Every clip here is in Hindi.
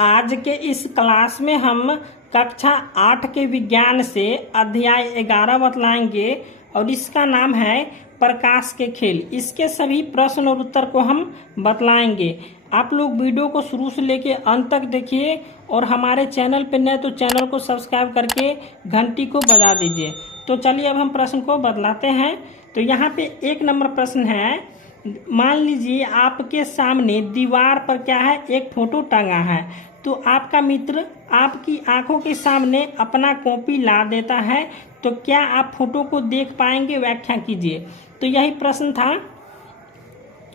आज के इस क्लास में हम कक्षा 8 के विज्ञान से अध्याय 11 बतलाएंगे और इसका नाम है प्रकाश के खेल। इसके सभी प्रश्न और उत्तर को हम बतलाएंगे। आप लोग वीडियो को शुरू से लेके अंत तक देखिए और हमारे चैनल पर नए तो चैनल को सब्सक्राइब करके घंटी को बजा दीजिए। तो चलिए अब हम प्रश्न को बतलाते हैं। तो यहाँ पे 1 नंबर प्रश्न है, मान लीजिए आपके सामने दीवार पर क्या है, एक फोटो टंगा है। तो आपका मित्र आपकी आंखों के सामने अपना कॉपी ला देता है, तो क्या आप फोटो को देख पाएंगे? व्याख्या कीजिए। तो यही प्रश्न था।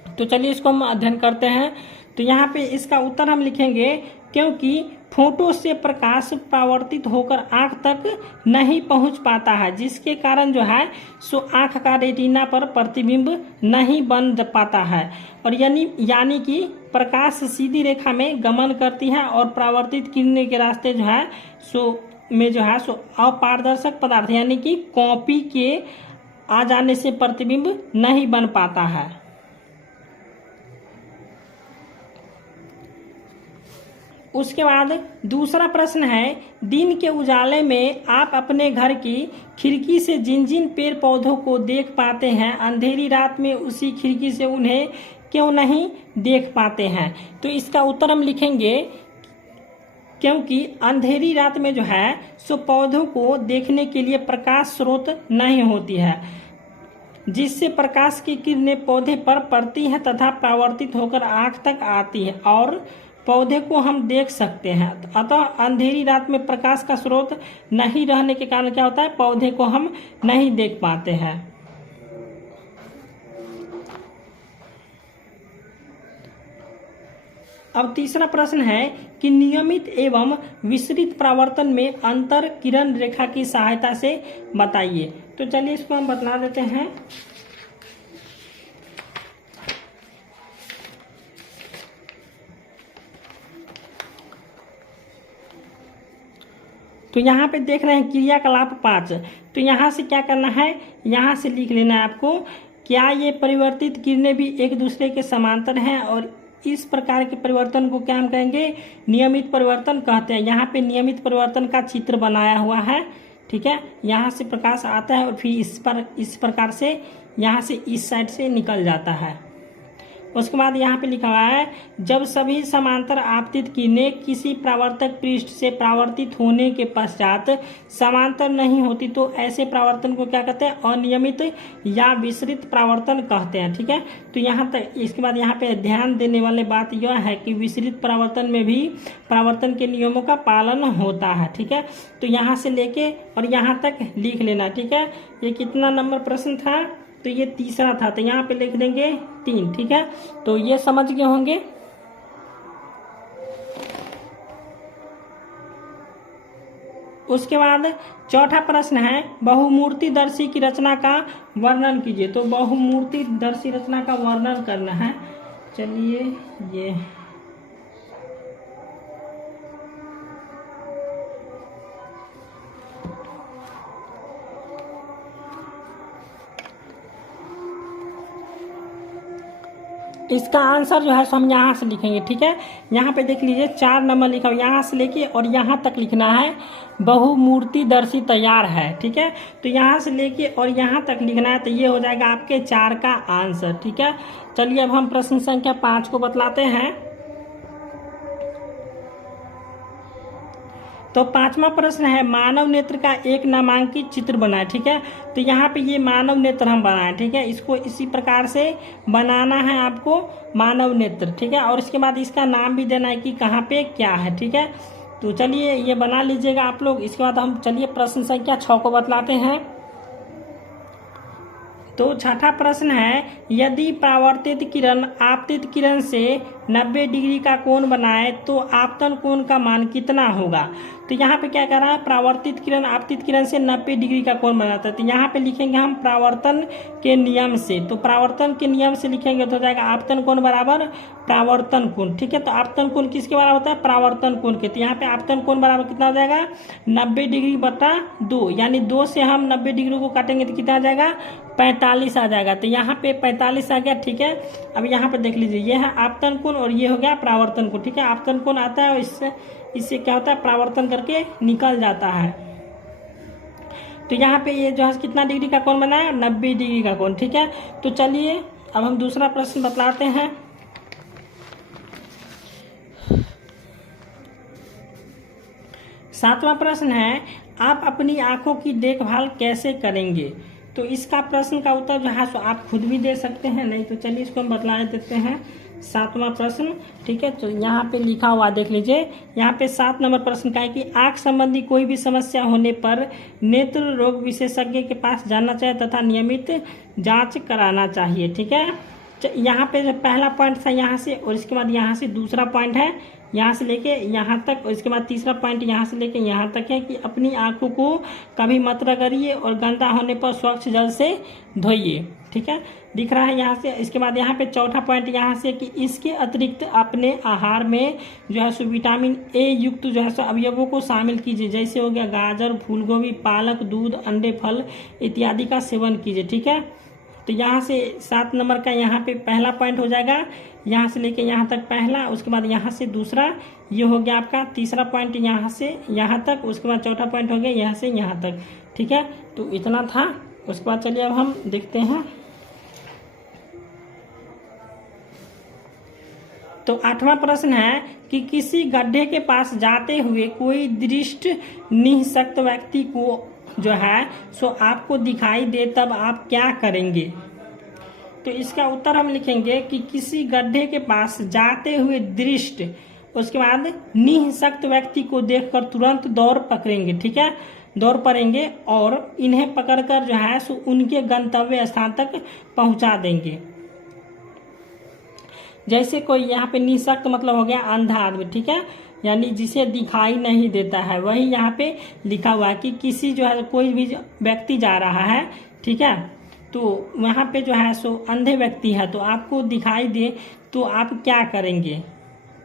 तो चलिए इसको हम अध्ययन करते हैं। तो यहाँ पे इसका उत्तर हम लिखेंगे, क्योंकि फोटो से प्रकाश परावर्तित होकर आंख तक नहीं पहुंच पाता है, जिसके कारण जो है सो आंख का रेटिना पर प्रतिबिंब नहीं बन पाता है। और यानी कि प्रकाश सीधी रेखा में गमन करती है और परावर्तित किरणें के रास्ते जो है सो अपारदर्शक पदार्थ यानी कि कॉपी के आ जाने से प्रतिबिंब नहीं बन पाता है। उसके बाद दूसरा प्रश्न है, दिन के उजाले में आप अपने घर की खिड़की से जिन जिन पेड़ पौधों को देख पाते हैं, अंधेरी रात में उसी खिड़की से उन्हें क्यों नहीं देख पाते हैं? तो इसका उत्तर हम लिखेंगे, क्योंकि अंधेरी रात में जो है सो पौधों को देखने के लिए प्रकाश स्रोत नहीं होती है, जिससे प्रकाश की किरणें पौधे पर पड़ती हैं तथा परावर्तित होकर आंख तक आती है और पौधे को हम देख सकते हैं। अतः अंधेरी रात में प्रकाश का स्रोत नहीं रहने के कारण क्या होता है, पौधे को हम नहीं देख पाते हैं। अब तीसरा प्रश्न है कि नियमित एवं विसरित परावर्तन में अंतर किरण रेखा की सहायता से बताइए। तो चलिए इसको हम बतला देते हैं। तो यहाँ पे देख रहे हैं क्रियाकलाप 5। तो यहाँ से क्या करना है, यहाँ से लिख लेना है आपको, क्या ये परिवर्तित किरणें भी एक दूसरे के समांतर हैं और इस प्रकार के परिवर्तन को क्या हम कहेंगे, नियमित परिवर्तन कहते हैं। यहाँ पे नियमित परिवर्तन का चित्र बनाया हुआ है, ठीक है। यहाँ से प्रकाश आता है और फिर इस प्रकार से यहाँ से इस साइड से निकल जाता है। उसके बाद यहाँ पे लिखा हुआ है, जब सभी समांतर आपतित किरणें किसी परावर्तक पृष्ठ से परावर्तित होने के पश्चात समांतर नहीं होती तो ऐसे परावर्तन को क्या कहते हैं, अनियमित या विसरित परावर्तन कहते हैं, ठीक है। तो यहाँ तक, इसके बाद यहाँ पे ध्यान देने वाली बात यह है कि विसरित परावर्तन में भी परावर्तन के नियमों का पालन होता है, ठीक है। तो यहाँ से लेके और यहाँ तक लिख लेना, ठीक है। ये कितना नंबर प्रश्न था? तो ये तीसरा था, तो यहाँ पे लिख देंगे 3, ठीक है। तो ये समझ गए होंगे। उसके बाद चौथा प्रश्न है, बहुमूर्तिदर्शी की रचना का वर्णन कीजिए। तो बहुमूर्तिदर्शी रचना का वर्णन करना है। चलिए ये इसका आंसर जो है सो हम यहाँ से लिखेंगे, ठीक है। यहाँ पे देख लीजिए 4 नंबर लिखा हुआ, यहाँ से लेके और यहाँ तक लिखना है, बहुमूर्तिदर्शी तैयार है, ठीक है। तो यहाँ से लेके और यहाँ तक लिखना है, तो ये हो जाएगा आपके 4 का आंसर, ठीक है। चलिए अब हम प्रश्न संख्या 5 को बतलाते हैं। तो 5वां प्रश्न है, मानव नेत्र का एक नामांकित चित्र बनाए, ठीक है। तो यहाँ पे ये मानव नेत्र हम बनाए, ठीक है। इसको इसी प्रकार से बनाना है आपको, मानव नेत्र, ठीक है। और इसके बाद इसका नाम भी देना है कि कहाँ पे क्या है, ठीक है। तो चलिए ये बना लीजिएगा आप लोग। इसके बाद हम चलिए प्रश्न संख्या 6 को बतलाते हैं। तो छठा प्रश्न है, यदि परावर्तित किरण आपतित किरण से 90 डिग्री का कोण बनाए तो आपतन कोण का मान कितना होगा? तो यहाँ पे क्या कर रहा है, परावर्तित किरण आपतित किरण से 90 डिग्री का कोण बनाता है। तो यहाँ पे लिखेंगे हम परावर्तन के नियम से। तो परावर्तन के नियम से लिखेंगे तो हो जाएगा आपतन कोण बराबर परावर्तन कोण, ठीक है। तो आपतन कोण किसके बराबर होता है, परावर्तन कोण के। तो यहाँ पे आपतन कोण बराबर कितना हो जाएगा, 90 डिग्री बटा 2, यानी 2 से हम 90 डिग्री को काटेंगे तो कितना आ जाएगा, 45 आ जाएगा। तो यहाँ पे 45 आ गया, ठीक है। अब यहाँ पे देख लीजिए, ये है आपतन कोण और ये हो गया परावर्तन कोण, ठीक है। आपतन कोण आता है और इससे क्या होता है, परावर्तन करके निकल जाता है। तो यहाँ पे ये जो है कितना डिग्री का कोण बना है, 90 डिग्री का कोण, ठीक है। तो चलिए अब हम दूसरा प्रश्न बतलाते हैं। सातवां प्रश्न है, आप अपनी आंखों की देखभाल कैसे करेंगे। तो इसका प्रश्न का उत्तर जो है सो आप खुद भी दे सकते हैं, नहीं तो चलिए इसको हम बतला देते हैं। सातवां प्रश्न, ठीक है। तो यहाँ पे लिखा हुआ देख लीजिए, यहाँ पे 7 नंबर प्रश्न का है कि आंख संबंधी कोई भी समस्या होने पर नेत्र रोग विशेषज्ञ के पास जाना चाहिए तथा नियमित जांच कराना चाहिए, ठीक है। यहाँ पे जो पहला पॉइंट था यहाँ से, और इसके बाद यहाँ से दूसरा पॉइंट है यहाँ से लेके यहाँ तक, और इसके बाद तीसरा पॉइंट यहाँ से लेके यहाँ तक है कि अपनी आंखों को कभी मत रगड़िए और गंदा होने पर स्वच्छ जल से धोइए, ठीक है। दिख रहा है यहाँ से। इसके बाद यहाँ पे चौथा पॉइंट यहाँ से कि इसके अतिरिक्त अपने आहार में जो है सो विटामिन ए युक्त जो है सो अवयवों को शामिल कीजिए, जैसे हो गया गाजर, फूलगोभी, पालक, दूध, अंडे, फल इत्यादि का सेवन कीजिए, ठीक है। तो यहाँ से 7 नंबर का यहाँ पे पहला पॉइंट हो जाएगा, यहाँ से लेके यहाँ तक पहला, उसके बाद यहाँ से दूसरा, ये हो गया आपका तीसरा पॉइंट यहाँ से यहाँ तक, उसके बाद चौथा पॉइंट हो गया यहाँ से यहाँ तक, ठीक है। तो इतना था। उसके बाद चलिए अब हम देखते हैं। तो 8वां प्रश्न है कि किसी गड्ढे के पास जाते हुए कोई दृष्ट निःशक्त व्यक्ति को जो है सो आपको दिखाई दे, तब आप क्या करेंगे। तो इसका उत्तर हम लिखेंगे कि किसी गड्ढे के पास जाते हुए दृष्ट, उसके बाद निःशक्त व्यक्ति को देखकर तुरंत दौड़ पकड़ेंगे, ठीक है, दौड़ पड़ेंगे और इन्हें पकड़कर जो है सो उनके गंतव्य स्थान तक पहुंचा देंगे। जैसे कोई यहाँ पे निःशक्त मतलब हो गया अंधा आदमी, ठीक है, यानी जिसे दिखाई नहीं देता है, वही यहाँ पे लिखा हुआ है कि किसी जो है कोई भी व्यक्ति जा रहा है, ठीक है, तो वहाँ पे जो है सो अंधे व्यक्ति है, तो आपको दिखाई दे तो आप क्या करेंगे।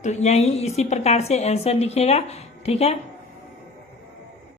तो यही इसी प्रकार से आंसर लिखेगा, ठीक है।